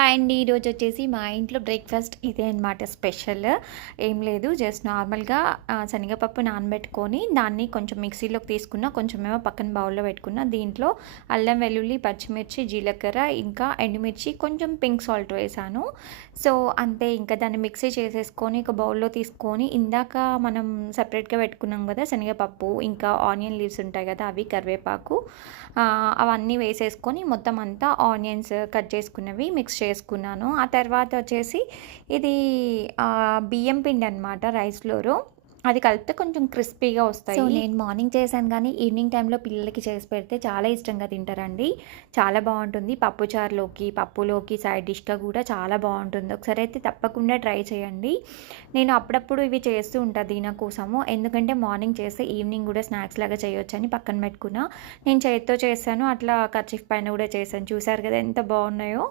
Hi అండి. ఈరోజు వచ్చేసి మా ఇంట్లో బ్రేక్‌ఫాస్ట్ ఇదే అనమాట స్పెషల్. ఏం లేదు, జస్ట్ నార్మల్‌గా శనగపప్పు నానబెట్టుకొని దాన్ని కొంచెం మిక్సీలోకి తీసుకున్న, కొంచెమేమో పక్కన బౌల్‌లో పెట్టుకున్న. దీంట్లో అల్లం, వెల్లుల్లి, పచ్చిమిర్చి, జీలకర్ర, ఇంకా ఎండుమిర్చి, కొంచెం పింక్ సాల్ట్ వేశాను. సో, అంతే. ఇంకా దాన్ని మిక్సీ చేసేసుకొని ఒక బౌల్‌లో తీసుకొని, ఇందాక మనం సెపరేట్‌గా పెట్టుకున్నాం కదా శనగపప్పు, ఇంకా ఆనియన్ లీవ్స్ ఉంటాయి కదా, అవి, కరివేపాకు, అవన్నీ వేసేసుకొని మొత్తం అంతా ఆనియన్స్ కట్ చేసుకున్నవి మిక్స్ చేసుకున్నాను. ఆ తర్వాత వచ్చేసి ఇది బియ్యం పిండి అనమాట, రైస్ ఫ్లోరు. అది కలిపితే కొంచెం క్రిస్పీగా వస్తాయి. సో, నేను మార్నింగ్ చేశాను కానీ ఈవినింగ్ టైంలో పిల్లలకి చేసి పెడితే చాలా ఇష్టంగా తింటారండి. చాలా బాగుంటుంది. పప్పుచారులోకి, పప్పులోకి సైడ్ డిష్గా కూడా చాలా బాగుంటుంది. ఒకసారి అయితే తప్పకుండా ట్రై చేయండి. నేను అప్పుడప్పుడు ఇవి చేస్తూ ఉంటాను దీని కోసము. ఎందుకంటే మార్నింగ్ చేస్తే ఈవినింగ్ కూడా స్నాక్స్ లాగా చేయొచ్చని పక్కన పెట్టుకున్నా. నేను చేతితో చేశాను, అట్లా కర్చీఫ్ పైన కూడా చేశాను. చూసారు కదా ఎంత బాగున్నాయో.